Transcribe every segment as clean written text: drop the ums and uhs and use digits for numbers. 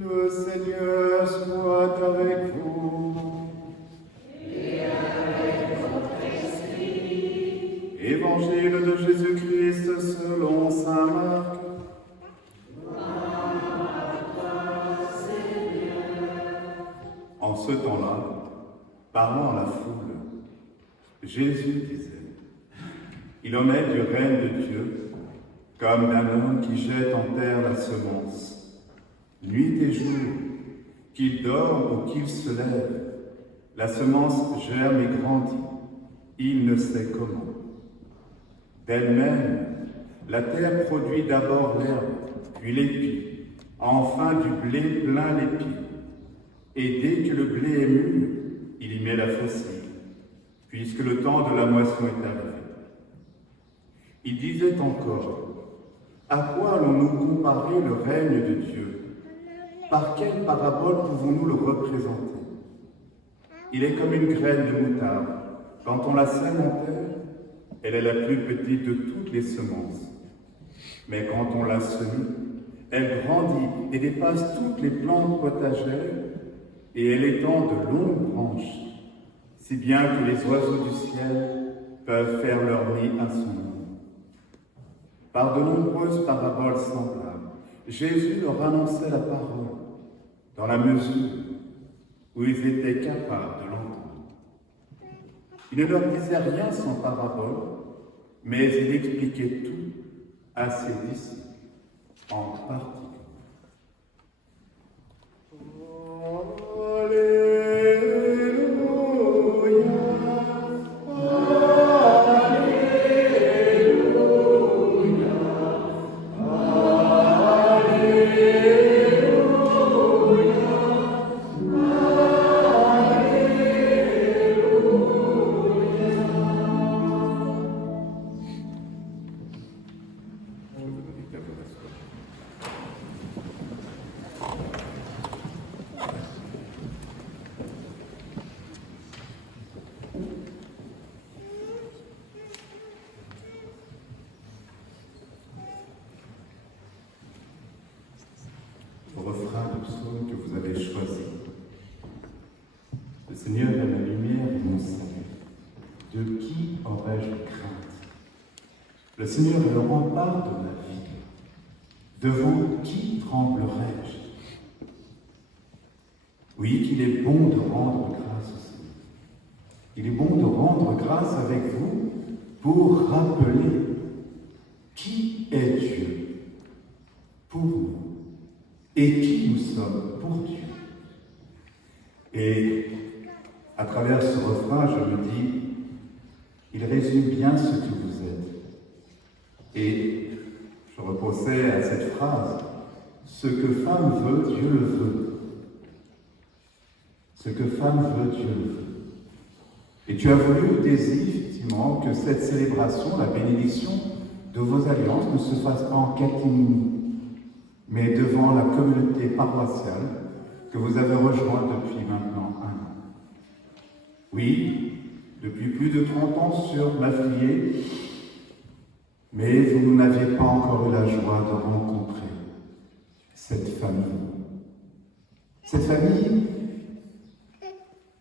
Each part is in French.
Le Seigneur soit avec vous. Et avec votre esprit. Évangile de Jésus-Christ selon saint Marc. Gloire à toi, Seigneur. En ce temps-là, parlant à la foule, Jésus disait: il en est du règne de Dieu, comme d'un homme qui jette en terre la semence. Nuit et jour, qu'il dorme ou qu'il se lève, la semence germe et grandit, il ne sait comment. D'elle-même, la terre produit d'abord l'herbe, puis l'épi, enfin du blé plein l'épi. Et dès que le blé est mûr, il y met la faucille, puisque le temps de la moisson est arrivé. Il disait encore: à quoi allons-nous comparer le règne de Dieu? Par quelle parabole pouvons-nous le représenter? Il est comme une graine de moutarde. Quand on la sème en terre, elle est la plus petite de toutes les semences. Mais quand on la sème, elle grandit et dépasse toutes les plantes potagères, et elle étend de longues branches, si bien que les oiseaux du ciel peuvent faire leur nid à son ombre. Par de nombreuses paraboles semblables, Jésus leur annonçait la parole, dans la mesure où ils étaient capables de l'entendre. Il ne leur disait rien sans parabole, mais il expliquait tout à ses disciples, en particulier. Au refrain du psaume que vous avez choisi. Le Seigneur est ma lumière et mon salut. De qui aurais-je crainte? Le Seigneur est le rempart de ma vie. De vous, qui tremblerais-je? Oui, qu'il est bon de rendre grâce au Seigneur. Il est bon de rendre grâce avec vous pour rappeler qui est Dieu pour nous et qui nous sommes pour Dieu. Et à travers ce refrain, je me dis, il résume bien ce que vous êtes. Et je repensais à cette phrase: ce que femme veut, Dieu le veut. Ce que femme veut, Dieu le veut. Et tu as voulu au désir, effectivement, que cette célébration, la bénédiction de vos alliances, ne se fasse pas en catimini, mais devant la communauté paroissiale que vous avez rejointe depuis maintenant 1 an. Oui, depuis plus de 30 ans sur Maffliers, mais vous n'aviez pas encore eu la joie de rencontrer cette famille. Cette famille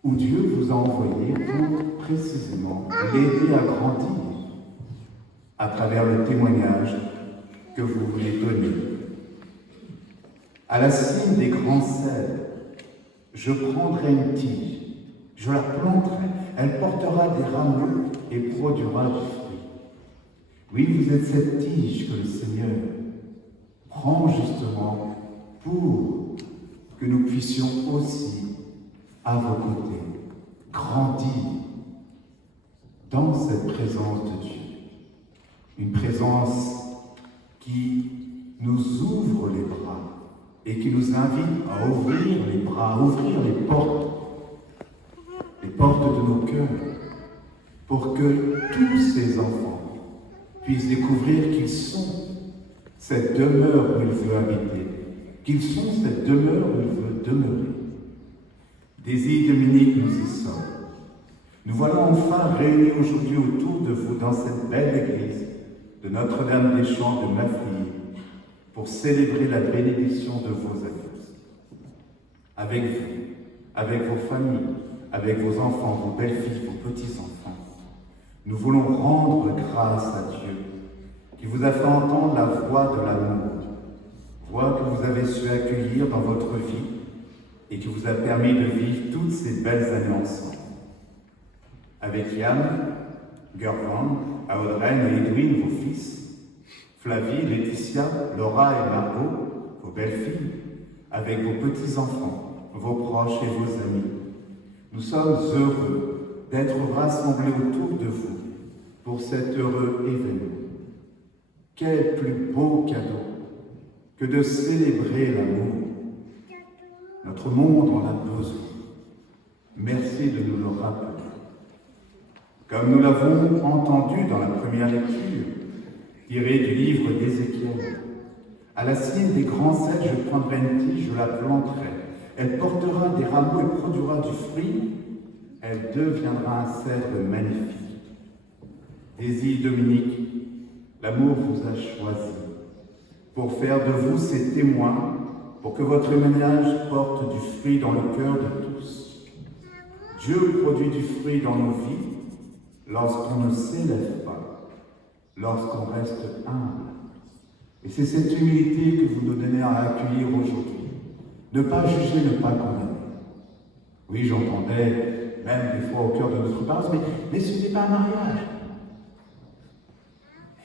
où Dieu vous a envoyé pour précisément l'aider à grandir à travers le témoignage que vous voulez donner. À la cime des grands cèdres, je prendrai une tige, je la planterai, elle portera des rameaux et produira du fruit. Oui, vous êtes cette tige que le Seigneur prend justement pour que nous puissions aussi, à vos côtés, grandir dans cette présence de Dieu. Une présence qui nous ouvre les bras et qui nous invite à ouvrir les bras, à ouvrir les portes de nos cœurs, pour que tous ces enfants puissent découvrir qu'ils sont cette demeure où il veut habiter, qu'ils sont cette demeure où il veut demeurer. Désir Dominique, nous y sommes. Nous voilà enfin réunis aujourd'hui autour de vous dans cette belle église de Notre-Dame des Champs de Maffliers pour célébrer la bénédiction de vos alliances. avec vous, avec vos familles, avec vos enfants, vos belles-filles, vos petits-enfants. Nous voulons rendre grâce à Dieu, qui vous a fait entendre la voix de l'amour, voix que vous avez su accueillir dans votre vie et qui vous a permis de vivre toutes ces belles années ensemble. Avec Yann, Gervan, Audrey et Edwin, vos fils, Flavie, Laetitia, Laura et Margot, vos belles-filles, avec vos petits-enfants, vos proches et vos amis. Nous sommes heureux d'être rassemblés autour de vous pour cet heureux événement. Quel plus beau cadeau que de célébrer l'amour. Notre monde en a besoin. Merci de nous le rappeler. Comme nous l'avons entendu dans la première lecture, tirée du livre d'Ézéchiel, à la cime des grands cèdres, je prendrai une tige, je la planterai. Elle portera des rameaux et produira du fruit. Elle deviendra un cèdre magnifique. Désir Dominique, l'amour vous a choisi pour faire de vous ses témoins, pour que votre ménage porte du fruit dans le cœur de tous. Dieu produit du fruit dans nos vies lorsqu'on ne s'élève pas, lorsqu'on reste humble. Et c'est cette humilité que vous nous donnez à accueillir aujourd'hui. Ne pas juger, ne pas condamner. Oui, j'entendais même des fois au cœur de notre paroisse, mais ce n'est pas un mariage.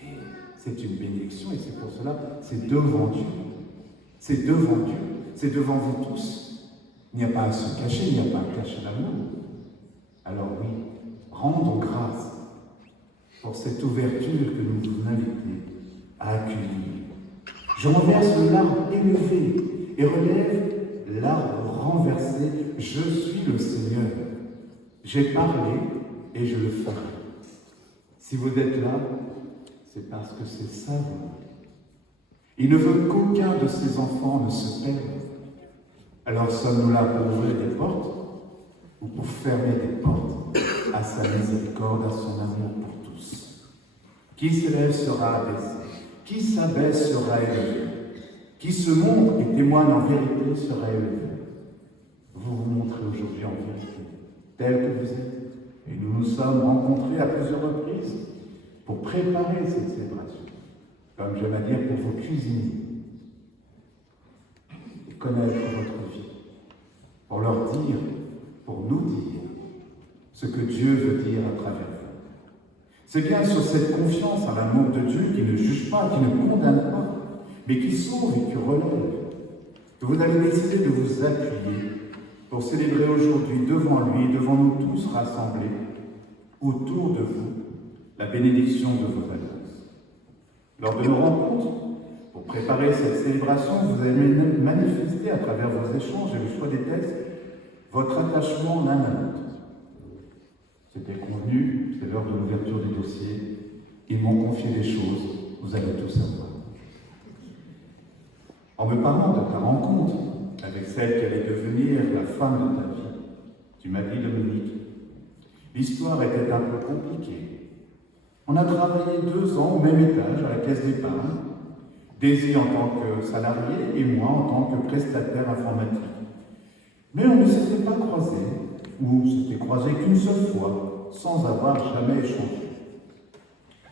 Et c'est une bénédiction et c'est pour cela, c'est devant Dieu. C'est devant Dieu, c'est devant vous tous. Il n'y a pas à se cacher, il n'y a pas à cacher l'amour. Alors oui, rendons grâce pour cette ouverture que nous vous invitons à accueillir. Je renverse l'arbre élevé et relève l'arbre renversé. Je suis le Seigneur. J'ai parlé et je le ferai. Si vous êtes là, c'est parce que c'est ça. Il ne veut qu'aucun de ses enfants ne se perde. Alors sommes-nous là pour ouvrir des portes ou pour fermer des portes à sa miséricorde, à son amour pour tous? Qui s'élève sera abaissé, qui s'abaisse sera élevé, qui se montre et témoigne en vérité sera élevé. Vous vous montrez aujourd'hui en vérité, tel que vous êtes. Et nous nous sommes rencontrés à plusieurs reprises pour préparer cette célébration. Comme j'aime à dire, pour vous cuisiner et connaître votre vie, pour leur dire, pour nous dire ce que Dieu veut dire à travers vous. C'est bien sur cette confiance à l'amour de Dieu qui ne juge pas, qui ne condamne pas, mais qui sauve et qui relève, que vous allez décider de vous appuyer pour célébrer aujourd'hui devant lui, devant nous tous rassemblés, autour de vous, la bénédiction de vos alliances. Lors de nos rencontres, pour préparer cette célébration, vous avez manifesté à travers vos échanges et le choix des textes votre attachement l'un à l'autre. C'était convenu, c'est l'heure de l'ouverture du dossier. Ils m'ont confié des choses, vous allez tout savoir. En me parlant de ta rencontre avec celle qui allait devenir la femme de ta vie, tu m'as dit, Dominique, l'histoire était un peu compliquée. On a travaillé 2 ans au même étage à la caisse d'épargne, Daisy en tant que salarié et moi en tant que prestataire informatique. Mais on ne s'était pas croisés, ou s'était croisés qu'une seule fois, sans avoir jamais échangé.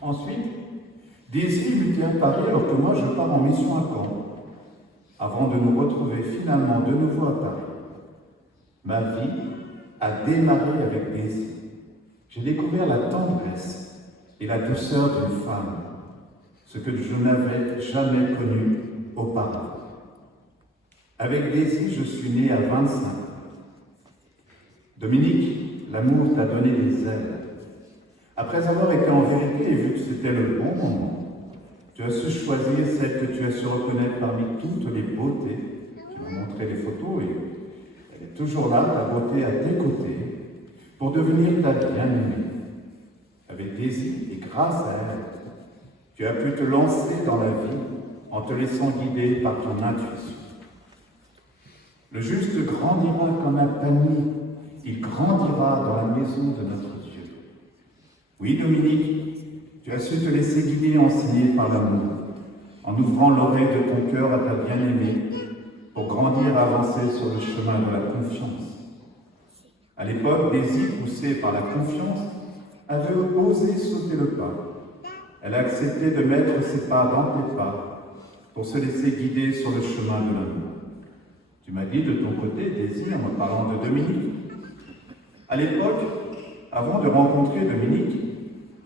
Ensuite, Daisy lui était à Paris alors que moi je pars en mission à Caen, avant de nous retrouver finalement de nouveau à Paris. Ma vie a démarré avec Daisy. J'ai découvert la tendresse et la douceur d'une femme, ce que je n'avais jamais connu auparavant. Avec Daisy, je suis né à 25 ans. Dominique, l'amour t'a donné des ailes. Après avoir été en vérité et vu que c'était le bon moment, tu as su choisir celle que tu as su reconnaître parmi toutes les beautés. Tu m'as montré les photos et elle est toujours là, ta beauté à tes côtés, pour devenir ta bien-aimée. Avec Daisy et grâce à elle, tu as pu te lancer dans la vie en te laissant guider par ton intuition. Le juste grandira comme un panier, il grandira dans la maison de notre Dieu. Oui, Dominique, tu as su te laisser guider et enseigner par l'amour, en ouvrant l'oreille de ton cœur à ta bien-aimée, pour grandir et avancer sur le chemin de la confiance. À l'époque, Daisy, poussée par la confiance, avait osé sauter le pas. Elle a accepté de mettre ses pas dans tes pas pour se laisser guider sur le chemin de l'amour. Tu m'as dit de ton côté, Daisy, en me parlant de Dominique. À l'époque, avant de rencontrer Dominique,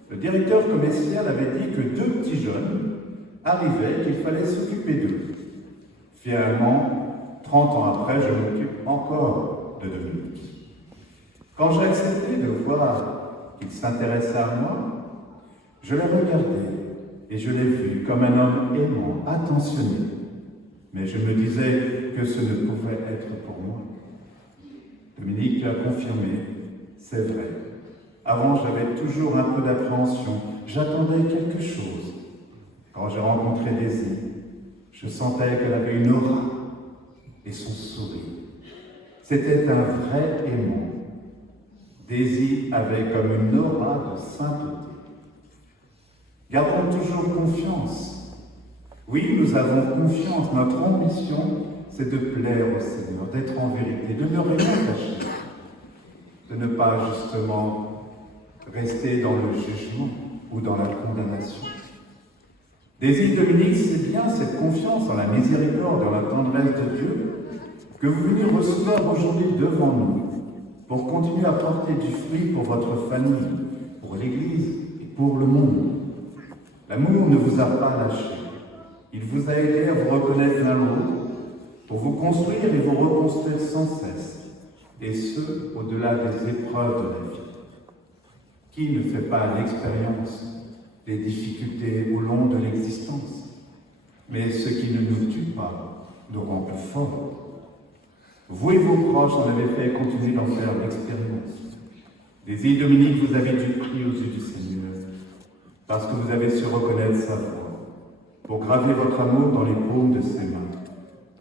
le directeur commercial avait dit que 2 petits jeunes arrivaient et qu'il fallait s'occuper d'eux. Finalement, 30 ans après, je m'occupe encore de Dominique. Quand j'ai accepté de voir qu'il s'intéressait à moi, je l'ai regardé et je l'ai vu comme un homme aimant, attentionné. Mais je me disais que ce ne pouvait être pour moi. Dominique l'a confirmé, c'est vrai. Avant, j'avais toujours un peu d'appréhension, j'attendais quelque chose. Quand j'ai rencontré Daisy, je sentais qu'elle avait une aura et son sourire. C'était un vrai aimant. Daisy avait comme une aura de sainteté. Gardons toujours confiance. Oui, nous avons confiance. Notre ambition, c'est de plaire au Seigneur, d'être en vérité, de ne rien cacher, de ne pas justement rester dans le jugement ou dans la condamnation. Daisy Dominique, c'est bien cette confiance en la miséricorde, en la tendresse de Dieu que vous venez recevoir aujourd'hui devant nous pour continuer à porter du fruit pour votre famille, pour l'Église et pour le monde. L'amour ne vous a pas lâché. Il vous a aidé à vous reconnaître l'un l'autre pour vous construire et vous reconstruire sans cesse, et ce, au-delà des épreuves de la vie. Qui ne fait pas l'expérience des difficultés au long de l'existence? Mais ce qui ne nous tue pas nous rend plus forts. Vous et vos proches en avez fait et continuez d'en faire l'expérience. Daisy Dominique, vous avez dû prier aux yeux du Seigneur, parce que vous avez su reconnaître sa voix, pour graver votre amour dans les paumes de ses mains.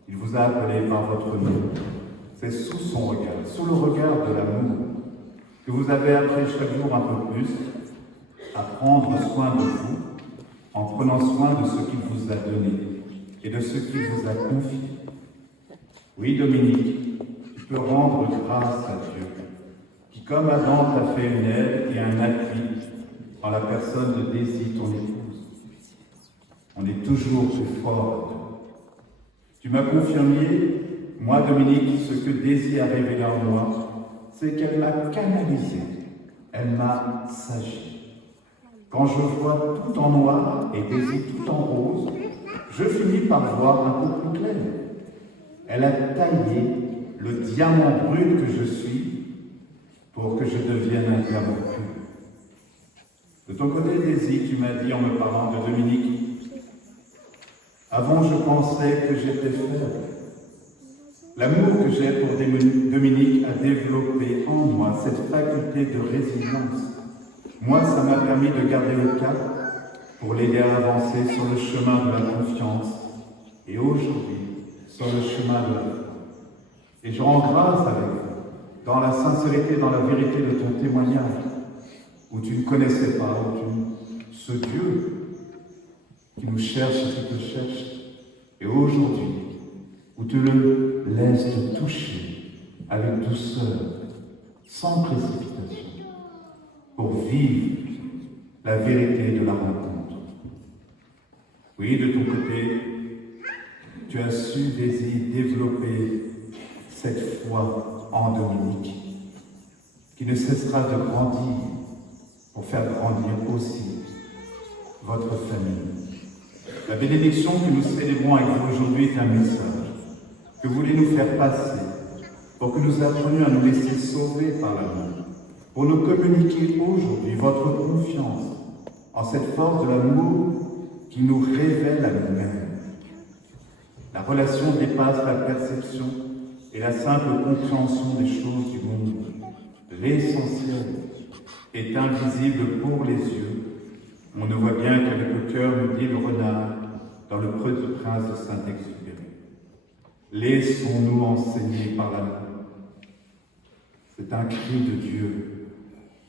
Il vous a appelé par votre nom. C'est sous son regard, sous le regard de l'amour, que vous avez appris chaque jour un peu plus à prendre soin de vous, en prenant soin de ce qu'il vous a donné et de ce qu'il vous a confié. Oui, Dominique, tu peux rendre grâce à Dieu, qui, comme Adam, t'a fait une aide et un appui en la personne de Daisy, ton épouse. On est toujours plus fort. Tu m'as confirmé, moi, Dominique, ce que Daisy a révélé en moi, c'est qu'elle m'a canalisé, elle m'a sagi. Quand je vois tout en noir et Daisy tout en rose, je finis par voir un peu plus clair. Elle a taillé le diamant brut que je suis pour que je devienne un diamant pur. De ton côté, Daisy, tu m'as dit en me parlant de Dominique, avant je pensais que j'étais faible. L'amour que j'ai pour Dominique a développé en moi cette faculté de résilience. Moi, ça m'a permis de garder le cap pour l'aider à avancer sur le chemin de la confiance et aujourd'hui sur le chemin de la foi. Et je rends grâce avec vous dans la sincérité, dans la vérité de ton témoignage, où tu ne connaissais pas, ce Dieu qui nous cherche et qui te cherche, et aujourd'hui, où tu le laisses te toucher avec douceur, sans précipitation, pour vivre la vérité de la rencontre. Oui, de ton côté, tu as su, Daisy, développer cette foi en Dominique, qui ne cessera de grandir pour faire grandir aussi votre famille. La bénédiction que nous célébrons avec vous aujourd'hui est un message que vous voulez nous faire passer pour que nous apprenions à nous laisser sauver par l'amour, pour nous communiquer aujourd'hui votre confiance en cette force de l'amour qui nous révèle à nous-mêmes. La relation dépasse la perception et la simple compréhension des choses du monde. L'essentiel est invisible pour les yeux. On ne voit bien qu'avec le cœur, nous dit le renard dans le Petit Prince de Saint-Exupéry. Laissons-nous enseigner par l'amour. C'est un cri de Dieu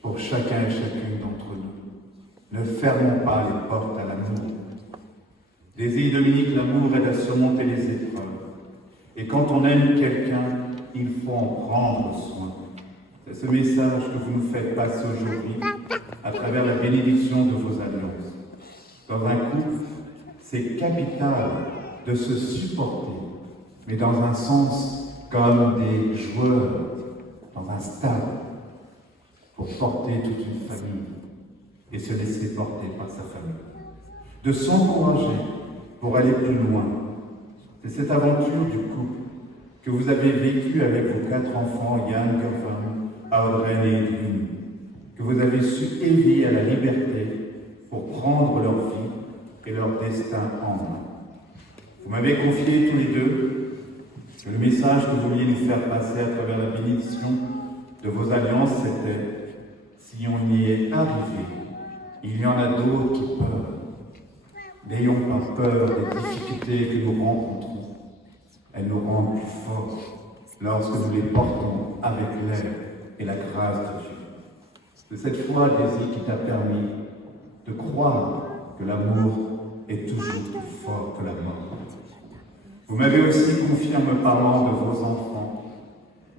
pour chacun et chacune d'entre nous. Ne fermons pas les portes à l'amour. Daisy Dominique, l'amour aide à surmonter les épreuves Et quand on aime quelqu'un, il faut en prendre soin. C'est ce message que vous nous faites passer aujourd'hui à travers la bénédiction de vos alliances. Dans un couple, c'est capital de se supporter, mais dans un sens comme des joueurs dans un stade pour porter toute une famille et se laisser porter par sa famille. De s'encourager pour aller plus loin. C'est cette aventure du couple que vous avez vécue avec vos 4 enfants, Yann, Gervin, Audrey et Edwin, que vous avez su éveiller à la liberté pour prendre leur vie et leur destin en main. Vous m'avez confié tous les deux que le message que vous vouliez nous faire passer à travers la bénédiction de vos alliances, c'était « Si on y est arrivé, il y en a d'autres qui peuvent. N'ayons pas peur des difficultés que nous rencontrons. Elles nous rendent plus forts lorsque nous les portons avec l'aide et la grâce de Dieu. » C'est cette foi, Daisy, qui t'a permis de croire que l'amour est toujours plus fort que la mort. Vous m'avez aussi confié en me parlant de vos enfants.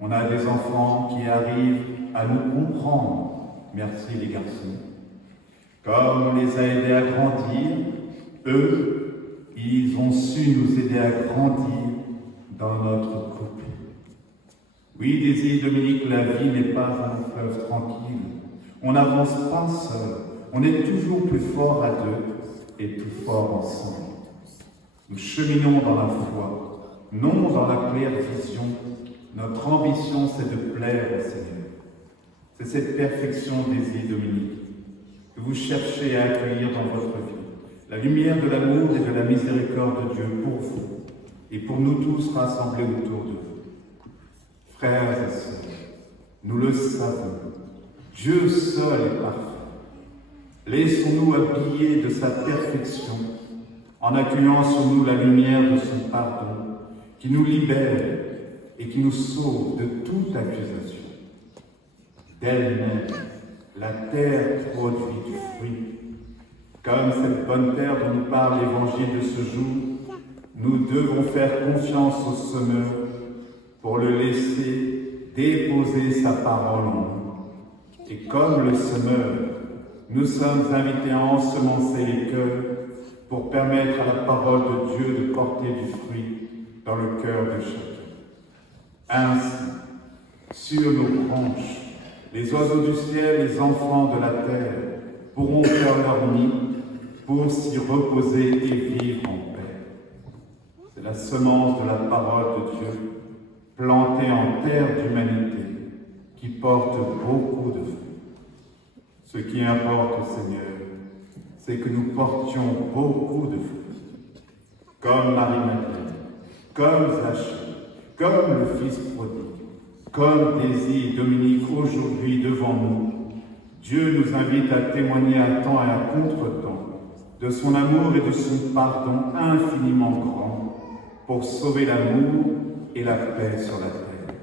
On a des enfants qui arrivent à nous comprendre. Merci les garçons. Comme on les a aidés à grandir, eux, ils ont su nous aider à grandir dans notre couple. Oui, Daisy et Dominique, la vie n'est pas un fleuve tranquille. On n'avance pas seul. On est toujours plus fort à deux et plus fort ensemble. Nous cheminons dans la foi, non dans la claire vision. Notre ambition, c'est de plaire au Seigneur. C'est cette perfection, Daisy et Dominique, que vous cherchez à accueillir dans votre vie. La lumière de l'amour et de la miséricorde de Dieu pour vous et pour nous tous rassemblés autour de vous. Frères et sœurs, nous le savons, Dieu seul est parfait. Laissons-nous habiller de sa perfection en accueillant sur nous la lumière de son pardon qui nous libère et qui nous sauve de toute accusation. D'elle-même, la terre produit du fruit. Comme cette bonne terre dont nous parle l'Évangile de ce jour, nous devons faire confiance au semeur pour le laisser déposer sa parole en nous. Et comme le semeur, nous sommes invités à ensemencer les cœurs pour permettre à la parole de Dieu de porter du fruit dans le cœur de chacun. Ainsi, sur nos branches, les oiseaux du ciel, les enfants de la terre, pourront faire leur nid pour s'y reposer et vivre en paix. C'est la semence de la parole de Dieu, plantée en terre d'humanité, qui porte beaucoup de fruits. Ce qui importe, Seigneur, c'est que nous portions beaucoup de fruits, comme Marie-Madeleine, comme Zachée, comme le Fils prodigue, comme Daisy et Dominique aujourd'hui devant nous. Dieu nous invite à témoigner à temps et à contre-temps de son amour et de son pardon infiniment grand pour sauver l'amour et la paix sur la terre.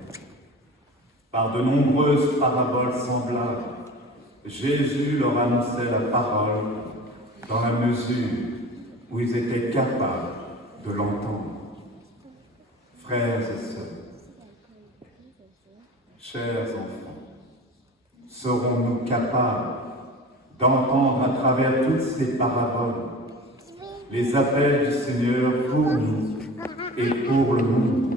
Par de nombreuses paraboles semblables, Jésus leur annonçait la parole dans la mesure où ils étaient capables de l'entendre. Frères et sœurs, chers enfants, serons-nous capables d'entendre à travers toutes ces paraboles les appels du Seigneur pour nous et pour le monde?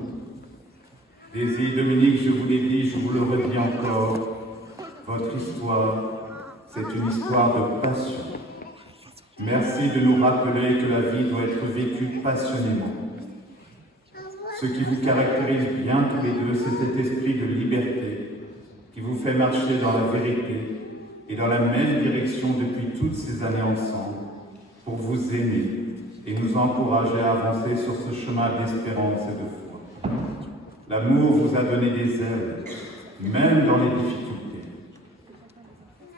Daisy, Dominique, je vous l'ai dit, je vous le redis encore, votre histoire, c'est une histoire de passion. Merci de nous rappeler que la vie doit être vécue passionnément. Ce qui vous caractérise bien tous les deux, c'est cet esprit de liberté qui vous fait marcher dans la vérité et dans la même direction depuis toutes ces années ensemble pour vous aimer et nous encourager à avancer sur ce chemin d'espérance et de foi. L'amour vous a donné des ailes, même dans les difficultés,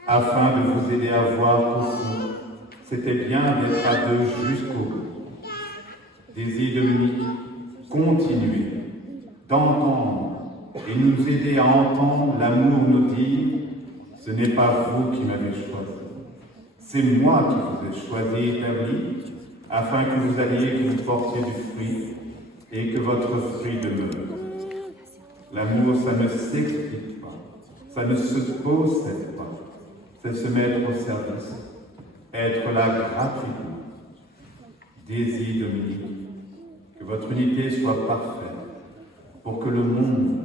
afin de vous aider à voir qu'aussi, c'était bien d'être à deux jusqu'au bout. Daisy, Dominique, continuez d'entendre et nous aider à entendre l'amour nous dire « Ce n'est pas vous qui m'avez choisi, c'est moi qui vous ai choisi et établi, afin que vous alliez, que vous portiez du fruit, et que votre fruit demeure. L'amour, ça ne s'explique pas, ça ne se possède pas, c'est se mettre au service, être là gratuitement. Désir, Dominique, que votre unité soit parfaite, pour que le monde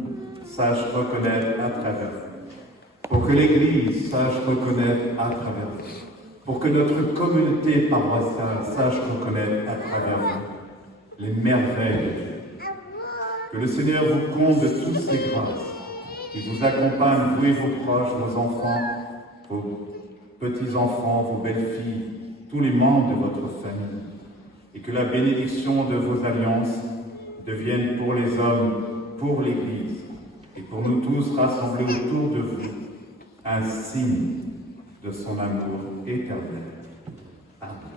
sache reconnaître à travers vous, pour que l'Église sache reconnaître à travers vous, pour que notre communauté paroissiale sache reconnaître à travers vous les merveilles de Dieu. Que le Seigneur vous comble de toutes ses grâces, qu'il vous accompagne, vous et vos proches, vos enfants, vos petits-enfants, vos belles-filles, tous les membres de votre famille, et que la bénédiction de vos alliances devienne pour les hommes, pour l'Église, et pour nous tous rassemblés autour de vous, un signe de son amour éternel. Amen.